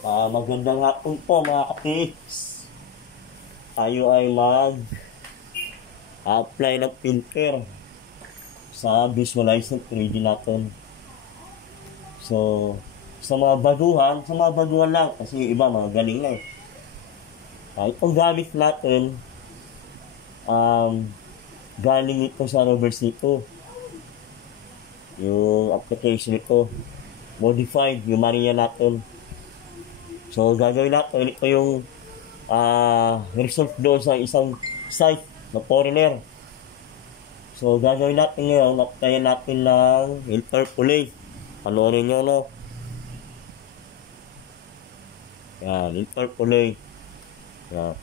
Magandang hapon po mga kapits. Tayo ay mag-apply ng filter sa visualize ng 3D natin. So, sa mga baguhan lang kasi iba mga galing na eh. Itong gamit natin, galing ito sa reverse nito. Yung application nito, modified yung Maria natin. So, gagawin natin, ito yung result doon sa isang site na foreigner. So, gagawin natin ngayon, naptayan natin ng interpolate. Panoorin nyo, no? Yan, interpolate. Yan.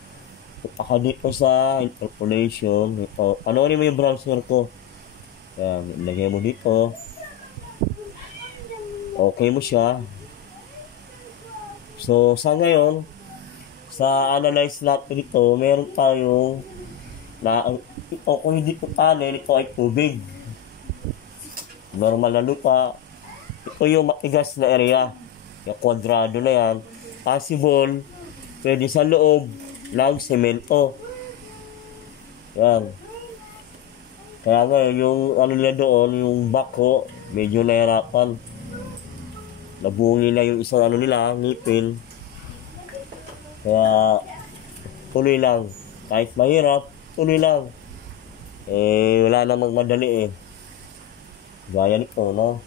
Punta ka dito sa interpolation. Ito. Panoorin mo yung browser ko. Yan, ilagay mo dito. Okay mo siya. So, sa ngayon, sa analyze natin ito, meron tayong ito, kung hindi po panel, ito ay tubig. Normal na lupa. Ito yung matigas na area. Yung kwadrado na yan. Possible, pwede sa loob ng semento. Yan. Kaya ngayon, yung ano nila doon, yung bako, medyo nahirapan. Nabungi na yung isang ano nila, ngipin. Kaya, tuloy lang. Kahit mahirap, tuloy lang. Wala namang madali eh. Gaya nito, no?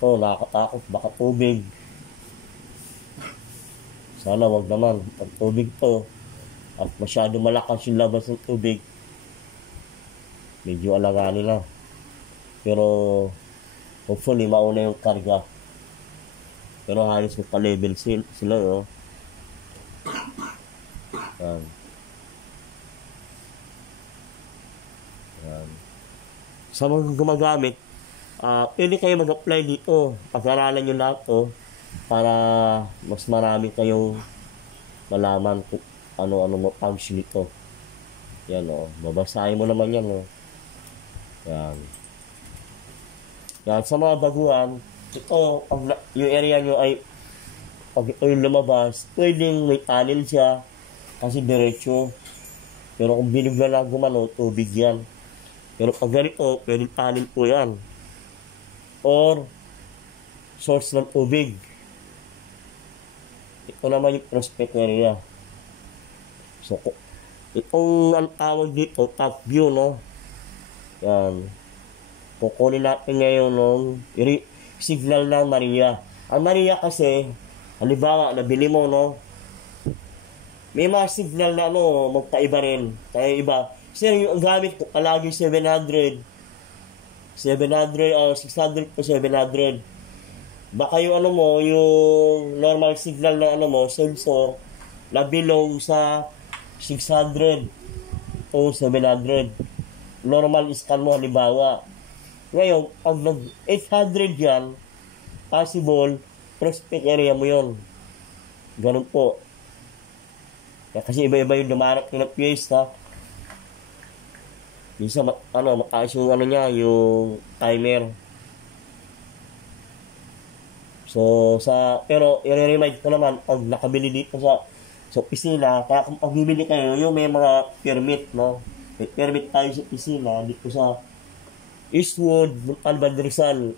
Ito, nakakatakot, baka tubig. Sana wag naman. Pag tubig to, at masyado malakas yung labas ng tubig, medyo alanganin na. Pero, hopefully, mauna yung karga. Pero halos magpa-level sila, oh. Yan. Yan. Sa mga gumagamit, pwede kayo mag-apply dito. Pag-aralan nyo lahat, oh, para mas marami kayong malaman kung ano-ano mo function ito. Yan, oh. Babasahin mo naman yan, oh. Yan. Yan, sa mga baguhan, ito, pag yung area nyo ay pag ito yung lumabas, pwedeng may tunnel siya kasi diretso. Pero kung binigla lang gumano, tubig yan. Pero pag ganito, pwedeng tunnel po yan. Or source ng tubig. Ito naman yung prospect area. So, itong ang tawag dito, top view, no? Yan. Kukunin natin ngayon ng signal ng Maria. Ang Maria kasi, halimbawa, nabili mo, no? May mga signal na, ano, magkaiba rin. Kaya iba. Kasi yung gamit ko, palagi 700 o 600 to 700. Baka yung ano mo, yung normal signal na ano mo, sensor, na belong sa 600 o 700. Normal scan mo, halimbawa. Ngayon, pag nag-800 yan, possible, prospect area mo yun. Ganun po. Kasi iba-iba yung dumarap ng piyesta. Minsan, mataas yung ano niya, yung timer. So, pero, i-remind ko naman, pag nakabili dito sa opisina, kaya kung pagbibili kayo, yung may mga permit, no? May permit tayo sa opisina, dito sa Eastwood, Alban Rizal,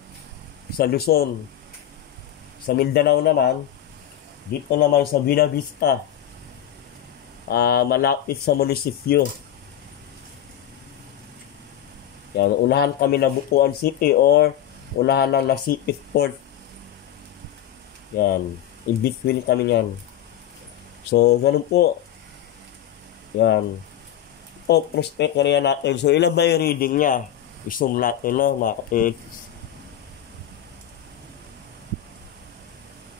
sa Luzon. Sa Mindanao naman, dito naman sa Villa Vista, malapit sa munisipyo. Yan, unahan kami ng Butuan City or unahan ng Nasipit Port. Yan, in between kami yan. So, ganun po. Yan. O, prospect area natin. So, ilan ba yung reading niya? I-zoom natin, no, mga kapits.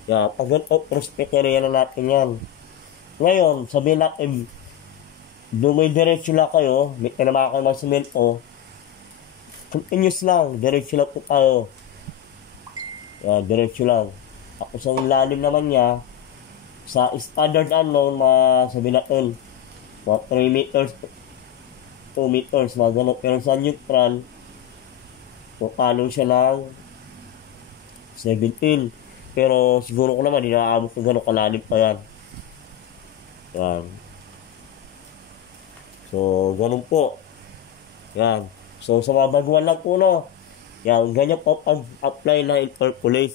Yan, pag ganito, prospect area na natin yan. Ngayon, sabihin natin, dumidiretso lang kayo, may tinamakan ng semento, continuous lang, diretso lang po tayo. Yan, diretso lang. Ako sa lalim naman niya, sa standard unknown, sabihin natin, mga 3 meters, 2 meters, mga ganun. Pero sa neutral, pupalo siya ng 17. Pero siguro ko naman, hindi nakaabot ng gano'ng kalalim pa yan. Yan. So, ganun po. Yan. So, sa mga baguhan lang po, no? Yan, ganyan po pag-apply na interpolate.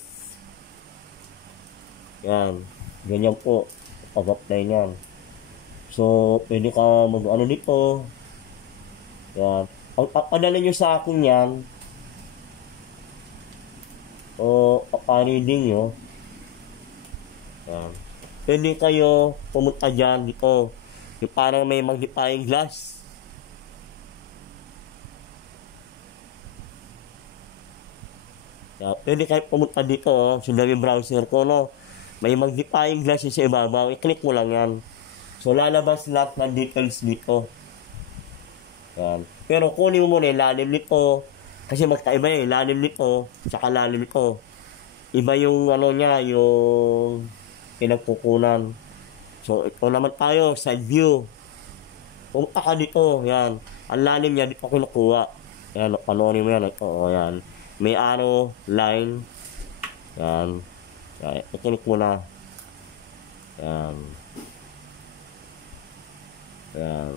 Yan. Ganyan po pag-apply niyan. So, pwede ka mag-ano dito. Yan. Ang papadala nyo sa akin yan, o papareading nyo, yan. Pwede kayo pumunta dyan dito. Yung parang may magnifying glass. Yan. Pwede kayo pumunta dito, sundan yung browser ko, no? May magnifying glass yung sa ibabaw. I-click mo lang yan. So, lalabas lahat ng details dito. Yan. Pero kunin mo muna yung lalim nito. Kasi magkaiba yung lalim nito, tsaka lalim nito. Iba yung ano niya, yung pinagkukunan. So, ito naman tayo, side view. Pumunta ka dito, yan. Ang lalim niya, dito kinukuha. Yan, panoorin mo yan. Ito, yan. May arrow, line. Yan. Yan, i-click mo na. Yan. Yan.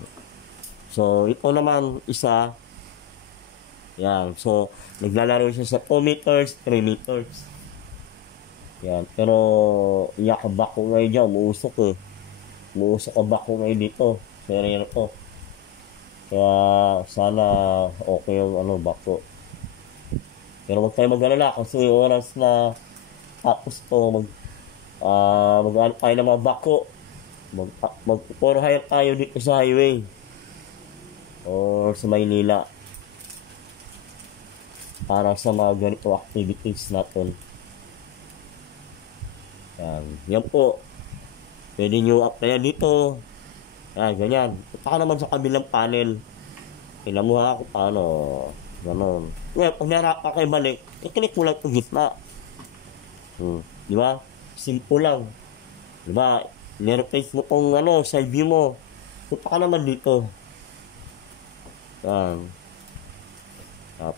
So, ito naman, isa. Yan. So, naglalaro siya sa 2 meters, 3 meters. Yan. Pero, iyak ang bako ngayon dyan. Umuusok eh. Umuusok ang bako ngayon dito. Sereno to. Kaya, sana okay yung ano, bako. Pero huwag tayo mag-alala kasi oras na tapos to, mag-ano tayo ng mga bako. Mag-for hire tayo dito sa highway. Or sa Maynila. Para sa mga ganito activities natin. Yan. Yan po. Pwede nyo applyan dito. Yan, ganyan. Punta ka naman sa kabilang panel. Tingnan mo ha kung paano. Ganon. Ngayon, pag narapa kayo balik, i-click mo lang itong gitna. Di ba? Simple lang. Di ba? Nireplace mo itong ano, side view mo. Punta ka naman dito. Yan.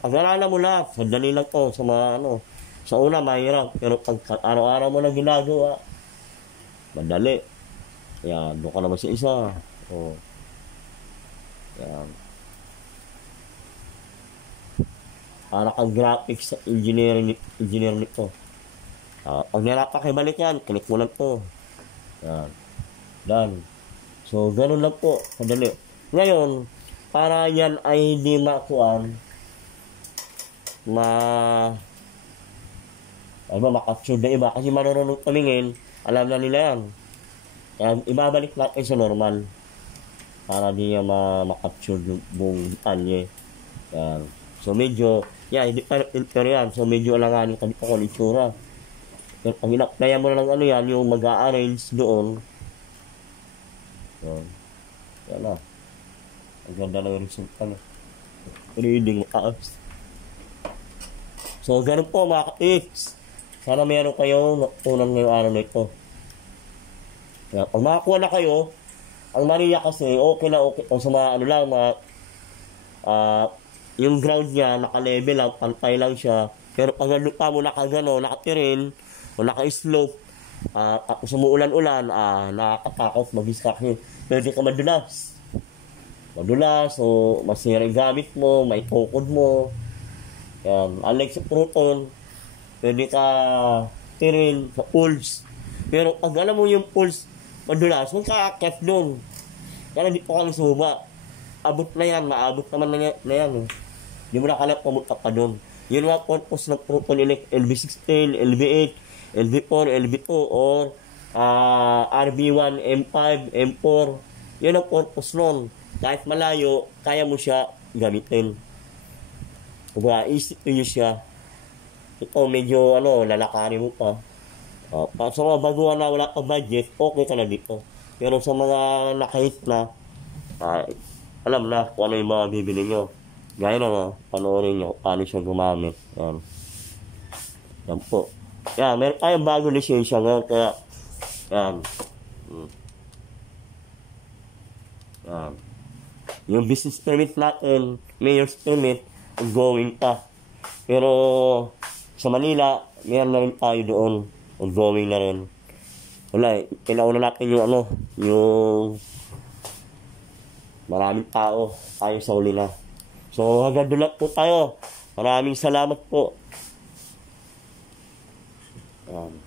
Pag-aralan mo lang, sandali lang to sa mga ano. Sa una, mahirap. Pero pag araw-araw mo na ginagawa, madali. Yan, doon ka naman sa isa. O. Yan. Para kang graphics engineer nito. Pag nirapa kayo balik yan, click mo lang to. Yan. Done. So, ganun lang po. Madali. Ngayon, para yan ay hindi makuan, makapture na iba. Kasi marunong tumingin, alam na nila yan. Kaya ibabalik natin sa normal. Para di niya makapture yung buong detalye. Yan. So, medyo, hindi pa filter yan. So, medyo alanganin ka dito kung itsura. Pero pag in-applyan mo na ng ano yan, yung mag-a-arrange doon. Yan. Yan na. Ang ganda ng resulta na. Reading apps. So, ganun po mga ka-tips. Sana meron kayong natutunan ngayong araw na ito. Yan. Pag makakuha na kayo, ang Maria kasi, okay na okay. Kung sa mga ano lang, yung ground niya, naka-level lang, pantay lang siya. Pero pag lupa mo nakagano, naka-terrain, o naka-slope, tapos umuulan-ulan, nakakatakot, mag-distract. Pwede ka madulas. O masira yung gamit mo, may tukod mo. Yan. Unlike sa Proton, pwede ka terrain sa pools. Pero pag alam mo yung pools, madulas, huwag ka akit doon. Kaya dito ka lang suma. Abot na yan, maabot naman na yan. Hindi mo na kailangan pumunta pa doon. Yun nga purpose ng Proton Elect LV16, LV8, LV4, LV2, or RV1, M5, M4. Yun ang purpose nun. Kahit malayo, kaya mo siya gamitin. Kaya isip nyo siya. Ito medyo lalakarin mo pa. Sa mga baguhan na wala pa budget, okay ka na dito. Pero sa mga nakahit na, alam na kung ano yung mga bibili nyo. Gaya na panoorin nyo paano siya gumamit. Yan. Yan po. Yan, meron tayong bago lisensya ngayon. Kaya, yan. Yan. Yung business permit natin, mayor's permit, ongoing pa. Pero, sa Manila, meron na rin tayo doon. ongoing na rin. Wala eh, pinauna natin yung yung maraming tao, tayo sa huli na. So hanggang doon lang po tayo. Maraming salamat po. Ayan.